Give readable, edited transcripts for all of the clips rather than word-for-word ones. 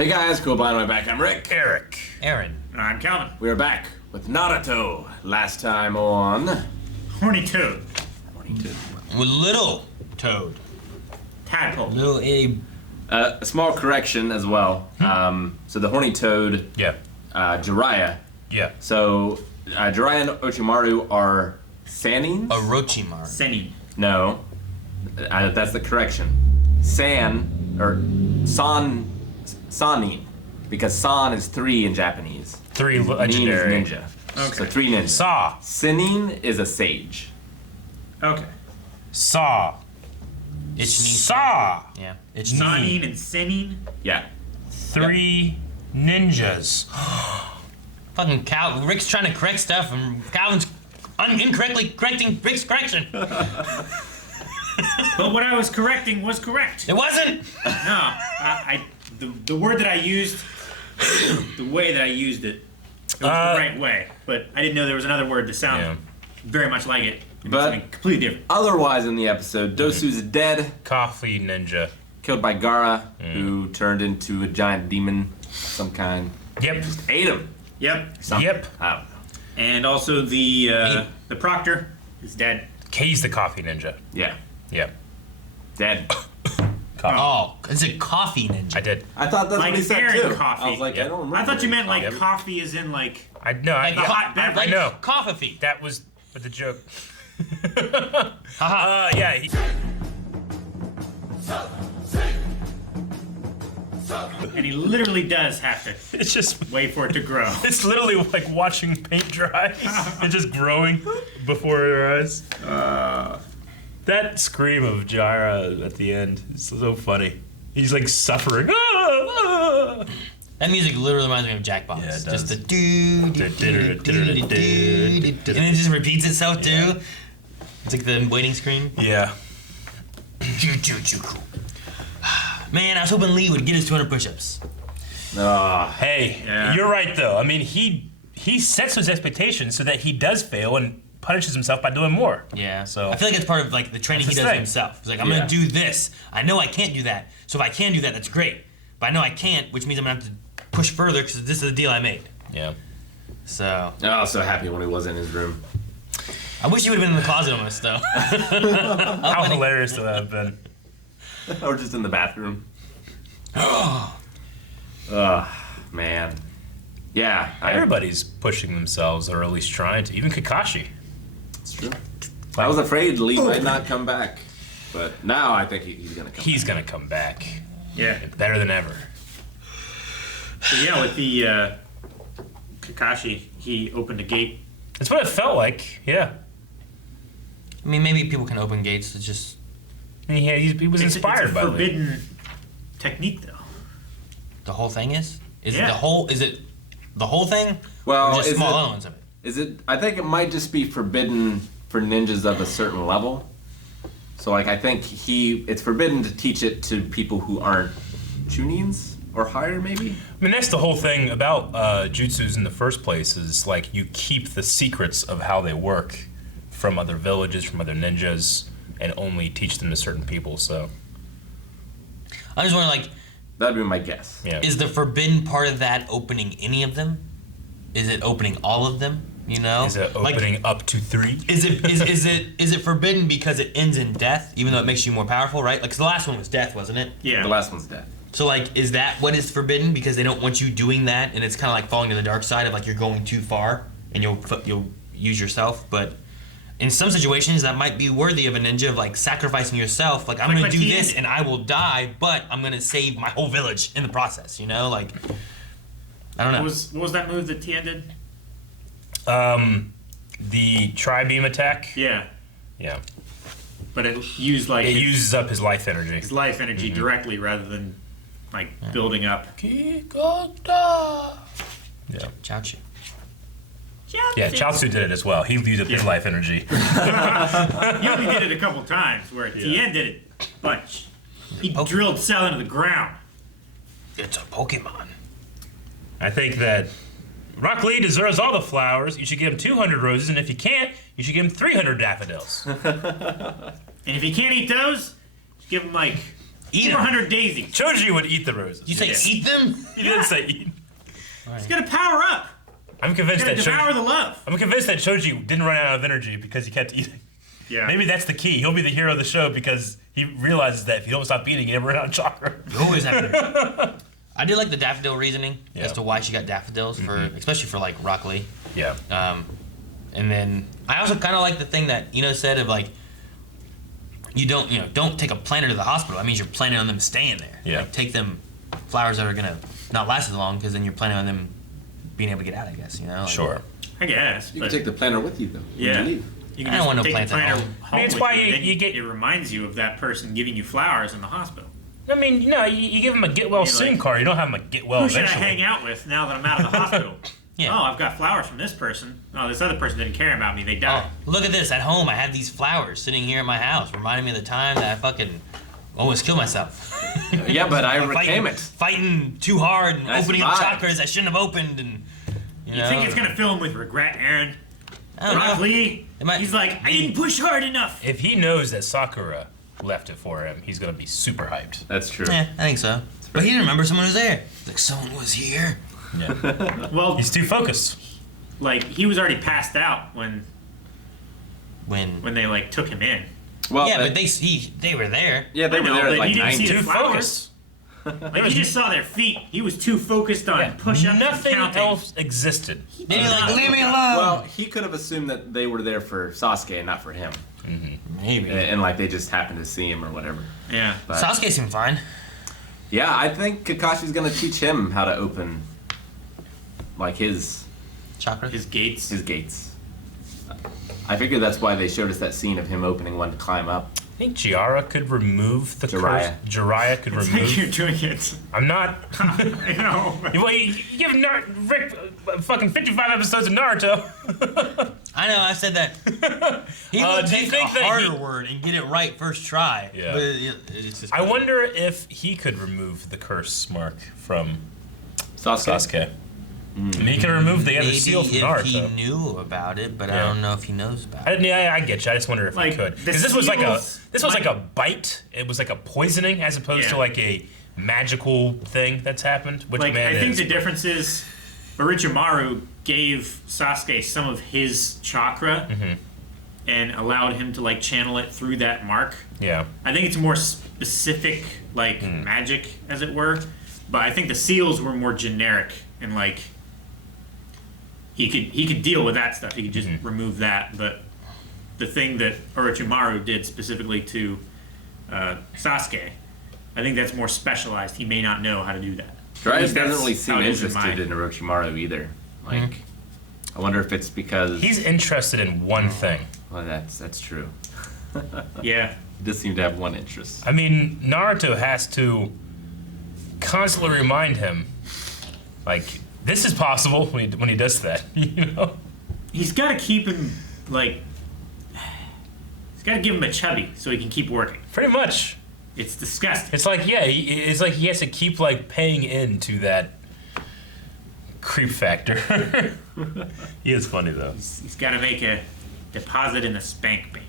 Hey guys, cool by my back. I'm Rick. Eric. Aaron. I'm Calvin. We are back with Naruto. Last time on Horny Toad. With Little Toad. Tadpole. Little Abe. a small correction as well. So the horny toad, Yeah. Jiraiya. Yeah. So Jiraiya and Orochimaru are Sanins? Orochimaru. Senin. No, that's the correction. Sanin, because san is 3 in Japanese. 3 Nin legendary. is ninja. Okay. So 3 ninjas. Saw. Sinin is a sage. Okay. Saw. It's me. Saw. Yeah. It's me. Sanin and Senin. Yeah. 3 ninjas. Fucking Cal. Rick's trying to correct stuff, and Calvin's incorrectly correcting Rick's correction. But what I was correcting was correct. It wasn't. No, the word that I used, the way that I used it, it was the right way. But I didn't know there was another word to sound very much like it. But something completely different. Otherwise, in the episode, Dosu's dead, Coffee ninja. killed by Gaara, who turned into a giant demon of some kind. Yep. Ate him. Yep. Something. Yep. I don't know. And also the proctor is dead. He's the coffee ninja. Yeah. Yep. Dead. Coffee. Oh, it's a coffee ninja. I did. I thought that's Like what he said Aaron too. coffee. I was like, Yeah. I don't remember. I thought you meant like Yep. coffee as in like I know. Like I, hot beverage. I know. Coffee. That was but the joke. Haha. Yeah. and he literally does have to It's just. wait for it to grow. It's literally like watching paint dry. It's just growing before your eyes. That scream of Jiraiya at the end is so funny. He's like suffering. That music literally reminds me of Jackbox. Yeah, it Just does. the and it just repeats itself too. It's like the waiting screen. Yeah. Man, I was hoping Lee would get his 200 push-ups. Hey, Yeah. you're right though. I mean, he sets those expectations so that he does fail and punishes himself by doing more. Yeah. So- I feel like it's part of like the training he That's does his to thing. himself. He's like, I'm Yeah. gonna do this. I know I can't do that. So if I can do that, that's great. But I know I can't, which means I'm gonna have to push further because this is the deal I made. Yeah. So I was so happy when he was in his room. I wish you would have been in the closet on this though. How hilarious would that have been? Or just in the bathroom. Man. Yeah. Everybody's pushing themselves, or at least trying to. Even Kakashi. It's true. I was afraid Lee might not come back. But now I think he's going to come He's gonna come back Yeah. better than ever. So yeah, with the Kakashi, he opened a gate. That's what it felt like. Yeah. I mean, maybe people can open gates. It's just He was inspired it's a by it. forbidden technique, though. the whole thing is. Is Yeah. it the whole? Is it the whole thing? Well, or just is small it- elements of it. Is it? I think it might just be forbidden for ninjas of a certain level. So, like, I think it's forbidden to teach it to people who aren't Chunins or higher, maybe. I mean, that's the whole thing about jutsus in the first place is like you keep the secrets of how they work from other villages, from other ninjas, and only teach them to certain people. So, I just wonder, like, That'd be my guess. yeah. is the forbidden part of that opening any of them? Is it opening all of them? You know, Is it Like, opening up to 3? Is it forbidden because it ends in death, even though it makes you more powerful, right? Like, 'cause the last one was death, wasn't it? Yeah. The last one's dead. So, like, is that what is forbidden because they don't want you doing that, and it's kind of like falling to the dark side of like you're going too far and you'll use yourself. But in some situations, that might be worthy of a ninja of like sacrificing yourself. Like, I'm Like gonna what do Tien this did. and I will die, but I'm gonna save my whole village in the process. You know, like, I don't know. What was that move that Tien did? The tri-beam attack. Yeah. Yeah. But it used like It uses up his life energy. his life energy directly rather than like building up. Kikota. Yeah. Chachi. Yeah, Chaozu did it as well. He used up his Yeah. life energy. He only did it a couple times, where Tien did it a bunch. He drilled Cell into the ground. It's a Pokemon. I think that Rock Lee deserves all the flowers. You should give him 200 roses, and if you can't, you should give him 300 daffodils. And if he can't eat those, just give him like Eat 'em. 400 daisies. Choji would eat the roses. You say Yeah. eat them? He didn't say eat. He's gonna power up. I'm He's convinced gonna that devour Choji. the love. I'm convinced that Choji didn't run out of energy because he kept eating. Yeah. Maybe that's the key. He'll be the hero of the show because he realizes that if you don't stop eating, you never run out of chakra. You always have to. I did like the daffodil reasoning Yeah. as to why she got daffodils for, especially for like Rock Lee. Yeah. And then I also kind of like the thing that Ino said of like, you don't take a planner to the hospital. That means you're planning on them staying there. Yeah. Like, take them flowers that are gonna not last as long because then you're planning on them being able to get out. I guess Like, Sure. I guess. You but can take the planner with you though. when Yeah. you leave. you can I don't just want no take plants the at planner home. home I mean, it's with why you, and you then get- It reminds you of that person giving you flowers in the hospital. I mean, you give him a get well Yeah, soon like, card. You don't have him a get well Who should I eventually. hang out with now that I'm out of the hospital? Yeah. Oh, I've got flowers from this person. Oh, this other person didn't care about me. They died. Oh, look at this. At home, I have these flowers sitting here at my house, reminding me of the time that I fucking almost killed myself. Yeah, but I Like, reclaim it. Fighting too hard and I opening up survived. chakras I shouldn't have opened, and You think it's gonna fill him with regret, Aaron? I don't Rock know. Lee? It might- He's like, I didn't push hard enough. If he knows that Sakura left it for him, he's gonna be super hyped. That's true. Yeah, I think so. But he didn't remember someone was there. He's like, someone was here. Yeah. Well, He's too focused. like he was already passed out when When? they like took him in. Well, Yeah, but they were there. yeah, they I were know, there but at like he didn't see 90. the Too flowers. focused. Like he just saw their feet. He was too focused on push-ups and Nothing counting. else existed. Then you're like, leave me alone. Well, he could have assumed that they were there for Sasuke and not for him, Maybe. and like they just happened to see him or whatever. Yeah. But Sasuke seemed fine. yeah, I think Kakashi's gonna teach him how to open like his Chakra. His gates. gates. I figured that's why they showed us that scene of him opening one to climb up. I think Gaara could remove the Jiraiya. curse. Jiraiya could It's like you're remove. doing it. I'm not. I know. Well, you give Rick fucking 55 episodes of Naruto. I know, I said that. He Do would you take a think that harder he- word and get it right first try. Yeah. But it's just I wonder if he could remove the curse mark from Sasuke. Sasuke. I mean, he can remove the other maybe seal from if Naruto. he knew about it, but I Yeah. don't know if he knows about it. I get you. I just wonder if Like, he could. the Because this was like seals a bite. It was like a poisoning as opposed to Yeah. like a magical thing that's happened. Which Like man I think is. the difference is Orochimaru gave Sasuke some of his chakra and allowed him to like channel it through that mark. Yeah. I think it's more specific, like magic, as it were. But I think the seals were more generic and like he could deal with that stuff. He could just remove that. But the thing that Orochimaru did specifically to Sasuke, I think that's more specialized. He may not know how to do that. At Jiraiya least doesn't that's really seem how it is in interested my- in Orochimaru either. Like, I wonder if it's because He's interested in one thing. well, that's true. Yeah. He does seem to have one interest. I mean, Naruto has to constantly remind him, like, this is possible when he does that. You know. He's got to keep him like. He's got to give him a chubby so he can keep working. Pretty much. It's disgusting. It's like it's like he has to keep like paying into that creep factor. He is funny though. He's got to make a deposit in the spank bank.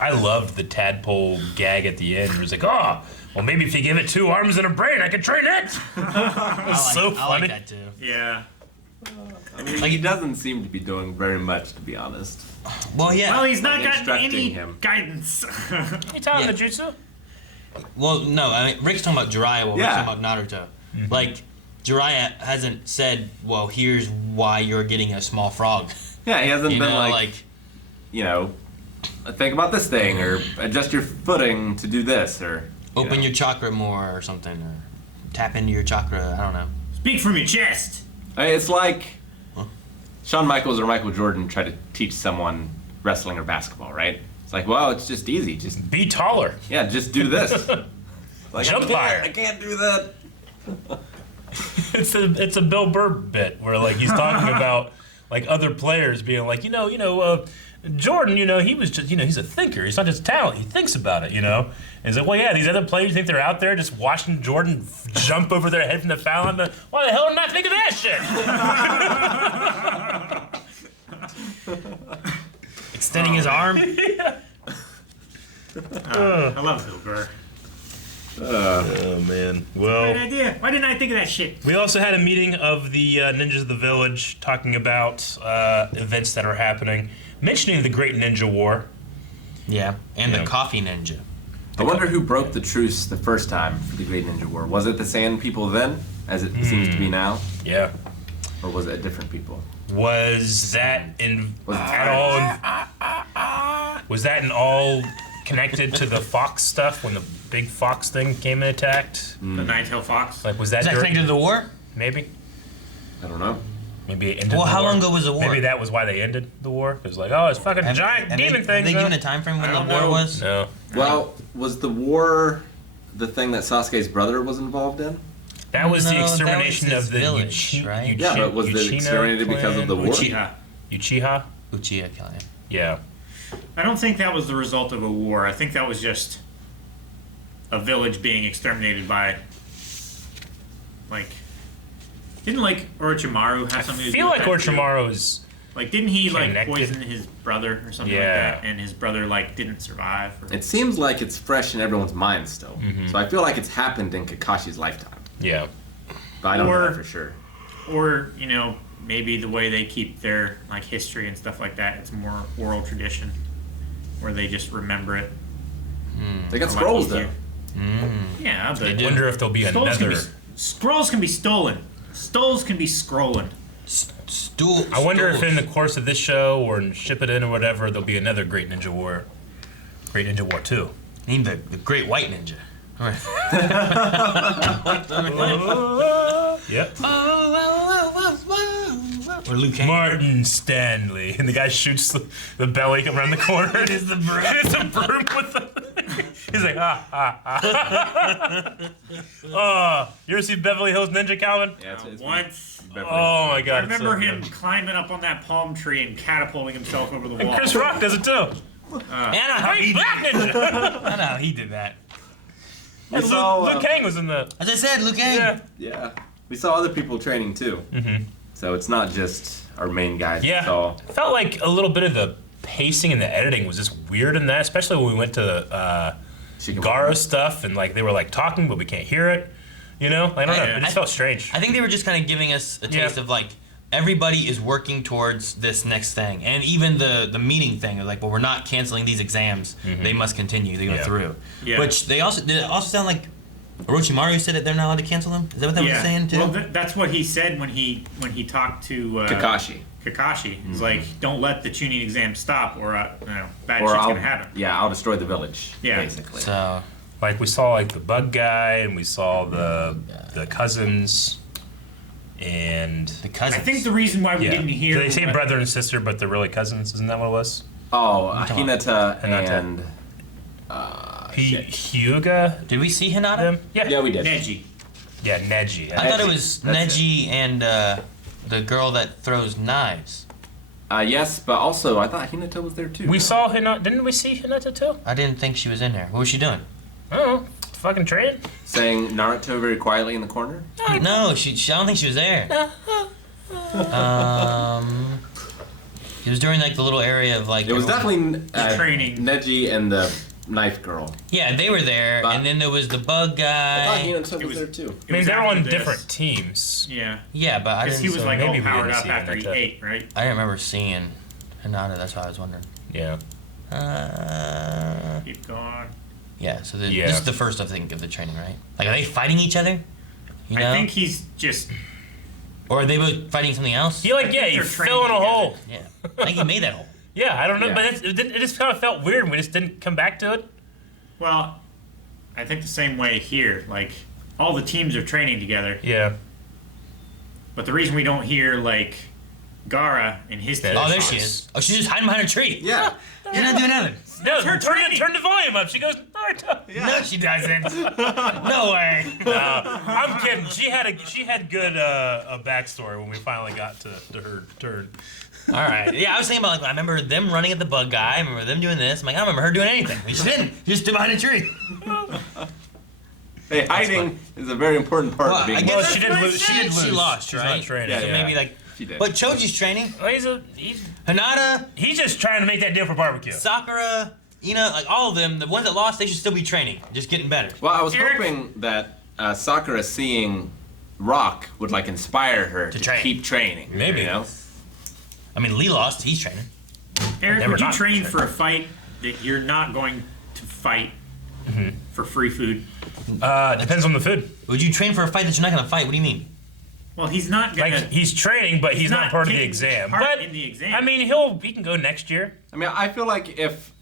I loved the tadpole gag at the end. Where he's like, "Oh, well, maybe if you give it 2 arms and a brain, I could train it." I like, so I funny. like that too. Yeah. I mean, he doesn't seem to be doing very much, to be honest. Well, yeah. Well, he's not Like gotten instructing any him. guidance. You taught him Yeah. the jutsu? Well, no, I mean, Rick's talking about Jiraiya while Yeah. we're talking about Naruto. Like, Jiraiya hasn't said, well, here's why you're getting a small frog. Yeah, he hasn't You been know, like, you know, think about this thing or adjust your footing to do this or open your chakra more or something, or tap into your chakra, I don't know. Speak from your chest. I mean, it's like Shawn Michaels or Michael Jordan try to teach someone wrestling or basketball, right? It's like, well, it's just easy. Just Be taller. yeah, just do this. Like, Jump higher. I can't do that. It's a Bill Burr bit where like he's talking about like other players being like, Jordan, he was just, he's a thinker. He's not just talent. He thinks about it, And he's like, well, yeah, these other players think they're out there just watching Jordan jump over their head from the foul line. Why the hell did I not think of that shit? Extending his arm? I love Bill Burr. Oh man. Great Well, idea. Why didn't I think of that shit? we also had a meeting of the ninjas of the village talking about events that are happening, mentioning the Great Ninja War. Yeah, and Yeah. the coffee ninja. I wonder who broke the truce the first time for the Great Ninja War. Was it the Sand people then, as it seems to be now, Yeah. or was it different people? Was that in Was it at all? Was that in all connected to the fox stuff when the big fox thing came and attacked? The Nine-tailed Fox. Like, was that, Is that during- connected to the war? maybe? I don't know. Maybe it ended Well, the how war. long ago was the war? Maybe that was why they ended the war. It was like, oh, it's fucking giant Have demon they, things. Have they given huh? a time frame when I the don't war know. was? No. Well, was the war the thing that Sasuke's brother was involved in? That was No, the that was extermination his of the village, right? Yeah, but was it Uchino exterminated because of the clan? war? Uchiha. Uchiha? Uchiha clan. Yeah. I don't think that was the result of a war. I think that was just a village being exterminated by, like, didn't like Orochimaru have something I to do feel with like that too? Orochimaru is. Like, didn't he like connected. poison his brother or something Yeah. like that? And his brother like didn't survive. Or... It seems like it's fresh in everyone's mind still. So I feel like it's happened in Kakashi's lifetime. Yeah. But I don't know Or- that for sure. Or you know, maybe the way they keep their like history and stuff like that, it's more oral tradition, where they just remember it. They got Like scrolls you though. do. Yeah, but They do. Wonder if there'll be scrolls another. scrolls can be stolen. Stoles can be scrolling. Stool. I wonder if in stools. the course of this show or in Shippuden or whatever, there'll be another Great Ninja War. Great Ninja War 2. I mean the Great White Ninja. Alright. Yep. Or Liu Kang. Martin Stanley. And the guy shoots the belly around the corner. It is the broom. It's a broom with the. He's like, Oh, you ever see Beverly Hills Ninja, Calvin? Yeah, it's Once Oh my god. I it's so remember good. him climbing up on that palm tree and catapulting himself over the wall. Chris Rock does it too. And how he Great Black Ninja. I know how he did that. We And saw, Luke Kang was in the. As I said, Liu Kang. Yeah. Yeah. We saw other people training too. So it's not just our main guys. Yeah. It's all Felt like a little bit of the pacing and the editing was just weird in that, especially when we went to Gaara stuff and like they were like talking but we can't hear it. You know? I don't know. It just felt strange. I think they were just kind of giving us a taste Yeah. of like everybody is working towards this next thing, and even the meeting thing of like, well, we're not canceling these exams; they must continue to go Yeah. through. Yeah. Which they also did. It also sound like Orochimaru said that they're not allowed to cancel them. Is that what that was saying too? Well, that's what he said when he talked to Kakashi. Kakashi. He's like, don't let the tuning exam stop, or bad Or shit's I'll, gonna happen. yeah, I'll destroy the village. Yeah. Basically. so Like we saw like the bug guy and we saw the cousins and the cousins. I think the reason why we didn't hear They say brother and sister, but they're really cousins. Isn't that what it was? Oh, talking about Hinata Hinata. and Hyuga? Did we see Hinata? Them? Yeah. yeah, we did. Neji. Yeah, Neji. I thought it Neji. was That's Neji and the girl that throws knives. Yes, but also I thought Hinata was there too. We saw Hinata. Didn't we see Hinata too? I didn't think she was in there. What was she doing? I don't know. Fucking train. saying Naruto very quietly in the corner. No, she I don't think she was there. It was during like the little area of like It was everyone- definitely Training. Neji and the knife girl. Yeah, they were there, But- and then there was the bug I thought guy. Hinata It was was- there too. I mean, was they're after on this. different teams. Yeah. Yeah, but I Because didn't. he was like maybe all we powered didn't up see after he Hinata. ate, right? I didn't remember seeing Hinata. That's why I was wondering. Yeah. Keep going. Yeah. So Yeah. this is the first I think of the training, right? Like, are they fighting each other? You know, I think he's just. or are they both fighting something else? He like I yeah, think he they're fell in a training hole. Yeah, I think he made that hole. Yeah, I don't know, Yeah. but it just kind of felt weird. And we just didn't come back to it. Well, I think the same way here. Like, all the teams are training together. Yeah. But the reason we don't hear, like, Gaara and his team. Oh, there she is. Oh, she's just hiding behind a tree. Yeah. She's not doing nothing. No, her training. turn the volume up. She goes, Naruto. No, she doesn't. No way. No, I'm kidding. She had good a backstory when we finally got to her turn. All right. Yeah, I was thinking about like I remember them running at the bug guy. I remember them doing this. I'm like I don't remember her doing anything. I mean, she didn't. She just stood behind a tree. Hey, hiding is a very important part Well, of being. I guess Well, that's she did what I lose. She said. did lose. She lost, She's right? not training. Yeah, So yeah. maybe like. She did. But Choji's training. Well, he's Hinata, just trying to make that deal for barbecue. Sakura, You know, like all of them, the ones that lost, they should still be training, just getting better. Well, I was Eric? hoping that Sakura seeing Rock would like inspire her to train. keep training. Maybe. You know? I mean, Lee lost, he's training. Eric, Never would you not train trained. for a fight that you're not going to fight for free food? Depends on the food. Would you train for a fight that you're not gonna fight? What do you mean? Well, he's not gonna. Like he's training, but he's not part of the taking exam. part But in the exam. I mean, he can go next year. I mean, I feel like if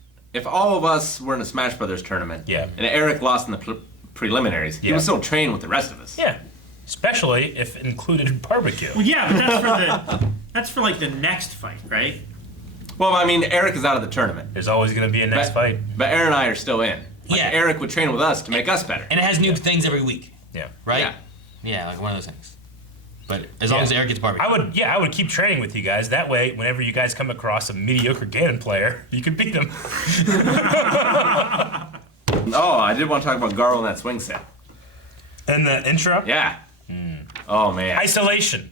all of us were in a Smash Brothers tournament, Yeah. and Eric lost in the preliminaries, he Yeah. would still train with the rest of us. Yeah, especially if it included barbecue. Well, yeah, but that's for like the next fight, right? Well, I mean, Eric is out of the tournament. There's always going to be a next fight. But Aaron and I are still in. Like, Yeah. Eric would train with us to make us better. And it has new things every week, Yeah. right? Yeah. Yeah, like one of those things. But as long as Eric gets barbecue. I would keep training with you guys. That way, whenever you guys come across a mediocre Ganon player, you can beat them. Oh, I did want to talk about Garl in that swing set. And the intro, Yeah. Oh, man. isolation.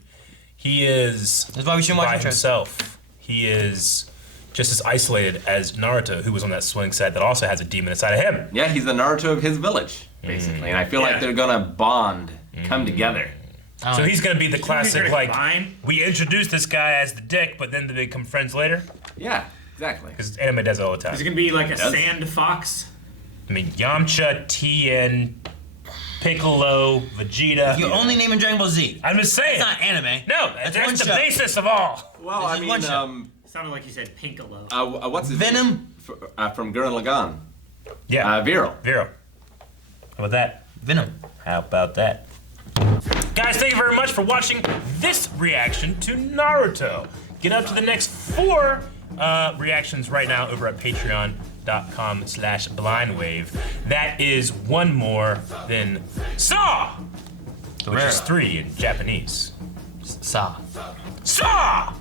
He is That's why we shouldn't watch by intros. himself. He is just as isolated as Naruto, who was on that swing set that also has a demon inside of him. Yeah, he's the Naruto of his village, basically. And I feel like Yeah. they're going to bond, come together. So he's gonna be the They're classic, gonna like, combine. we introduce this guy as the dick, but then they become friends later. Yeah, exactly. Because anime does it all the time. Is it gonna be like a Does. sand fox? I mean, Yamcha, Tien, Piccolo, Vegeta. You only name in Dragon Ball Z. I'm just saying. It's not anime. No, That's that's one the show. basis of all. Well, This I is one show. mean, Sounded like you said Pinkalo. what's his Venom? name? From Gurren Lagann. Yeah, Viral. Vero. How about that? Venom. How about that? Guys, thank you very much for watching this reaction to Naruto. Get up to the next 4 reactions right now over at patreon.com/blindwave. That is one more than Saw, which is 3 in Japanese. Saw. Saw!